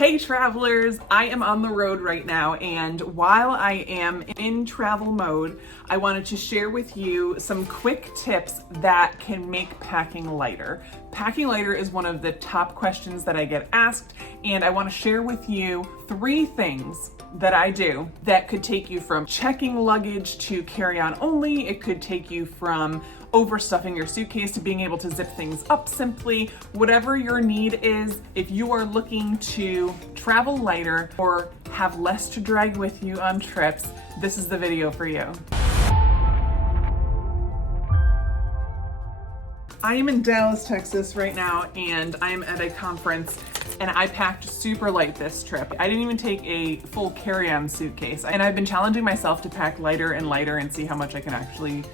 Hey travelers, I am on the road right now, and while I am in travel mode, I wanted to share with you some quick tips that can make packing lighter. Packing lighter is one of the top questions that I get asked, and I want to share with you 3 things that I do that could take you from checking luggage to carry-on only. It could take you from overstuffing your suitcase to being able to zip things up simply. Whatever your need is, if you are looking to travel lighter or have less to drag with you on trips, this is the video for you. I am in Dallas, Texas right now, and I am at a conference, and I packed super light this trip. I didn't even take a full carry-on suitcase, and I've been challenging myself to pack lighter and lighter and see how much I can actually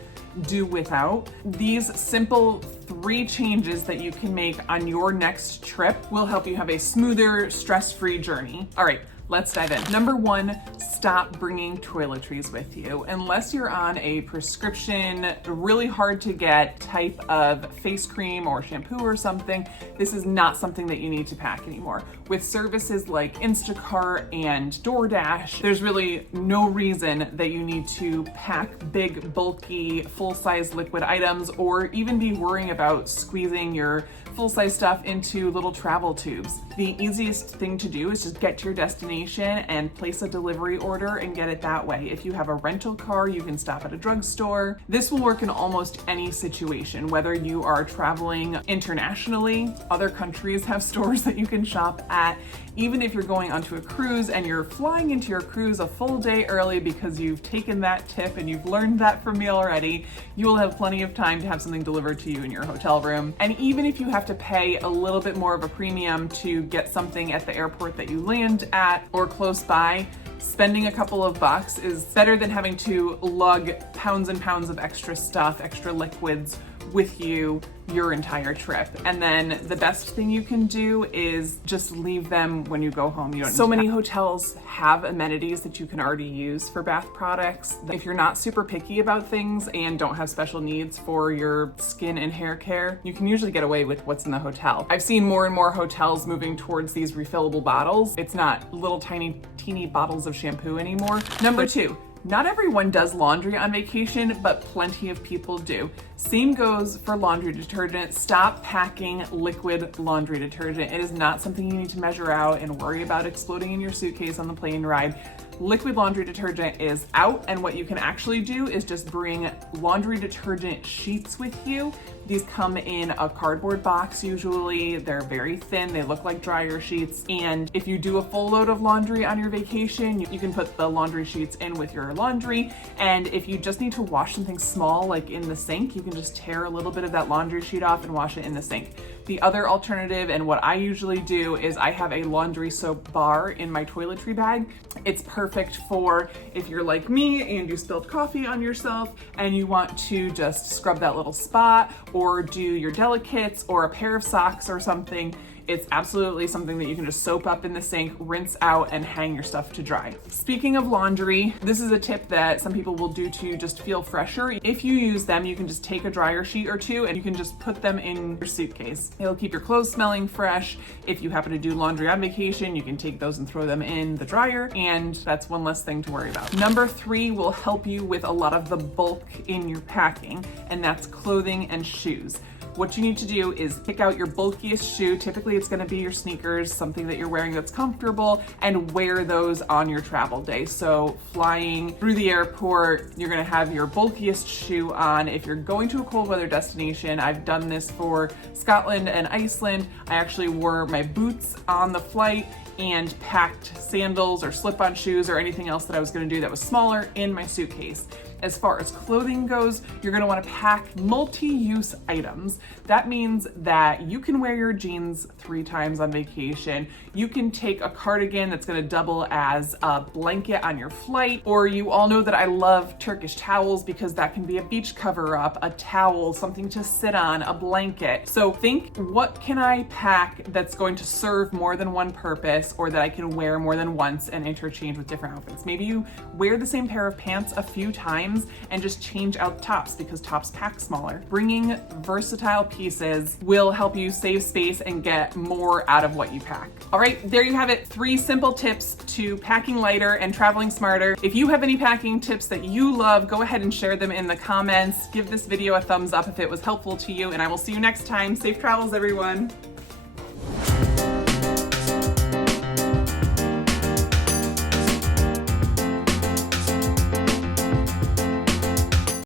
do without. These simple 3 changes that you can make on your next trip will help you have a smoother, stress-free journey. All right, let's dive in. Number 1, stop bringing toiletries with you. Unless you're on a prescription, really hard to get type of face cream or shampoo or something, this is not something that you need to pack anymore. With services like Instacart and DoorDash, there's really no reason that you need to pack big, bulky, full-size liquid items or even be worrying about squeezing your full-size stuff into little travel tubes. The easiest thing to do is just get to your destination and place a delivery order and get it that way. If you have a rental car, you can stop at a drugstore. This will work in almost any situation, whether you are traveling internationally, other countries have stores that you can shop at. Even if you're going onto a cruise and you're flying into your cruise a full day early because you've taken that tip and you've learned that from me already, you will have plenty of time to have something delivered to you in your hotel room. And even if you have to pay a little bit more of a premium to get something at the airport that you land at or close by, spending a couple of bucks is better than having to lug pounds and pounds of extra stuff, extra liquids with you your entire trip. And then the best thing you can do is just leave them when you go home. So many hotels have amenities that you can already use for bath products. If you're not super picky about things and don't have special needs for your skin and hair care, you can usually get away with what's in the hotel. I've seen more and more hotels moving towards these refillable bottles. It's not little tiny, teeny bottles of shampoo anymore. Number 2, not everyone does laundry on vacation, but plenty of people do. Same goes for laundry detergent. Stop packing liquid laundry detergent. It is not something you need to measure out and worry about exploding in your suitcase on the plane ride. Liquid laundry detergent is out, and what you can actually do is just bring laundry detergent sheets with you. These come in a cardboard box usually. They're very thin, they look like dryer sheets, and if you do a full load of laundry on your vacation, you can put the laundry sheets in with your laundry, and if you just need to wash something small like in the sink, you can just tear a little bit of that laundry sheet off and wash it in the sink. The other alternative, and what I usually do, is I have a laundry soap bar in my toiletry bag. It's perfect for if you're like me and you spilled coffee on yourself and you want to just scrub that little spot or do your delicates or a pair of socks or something. It's absolutely something that you can just soap up in the sink, rinse out, and hang your stuff to dry. Speaking of laundry, this is a tip that some people will do to just feel fresher. If you use them, you can just take a dryer sheet or 2 and you can just put them in your suitcase. It'll keep your clothes smelling fresh. If you happen to do laundry on vacation, you can take those and throw them in the dryer, and that's one less thing to worry about. Number 3 will help you with a lot of the bulk in your packing, and that's clothing and shoes. What you need to do is pick out your bulkiest shoe. Typically it's gonna be your sneakers, something that you're wearing that's comfortable, and wear those on your travel day. So flying through the airport, you're gonna have your bulkiest shoe on. If you're going to a cold weather destination, I've done this for Scotland and Iceland. I actually wore my boots on the flight and packed sandals or slip-on shoes or anything else that I was gonna do that was smaller in my suitcase. As far as clothing goes, you're gonna wanna pack multi-use items. That means that you can wear your jeans 3 times on vacation. You can take a cardigan that's gonna double as a blanket on your flight, or you all know that I love Turkish towels because that can be a beach cover-up, a towel, something to sit on, a blanket. So think, what can I pack that's going to serve more than one purpose, or that I can wear more than once and interchange with different outfits? Maybe you wear the same pair of pants a few times times and just change out tops because tops pack smaller. Bringing versatile pieces will help you save space and get more out of what you pack. All right, there you have it. 3 simple tips to packing lighter and traveling smarter. If you have any packing tips that you love, go ahead and share them in the comments. Give this video a thumbs up if it was helpful to you, and I will see you next time. Safe travels, everyone.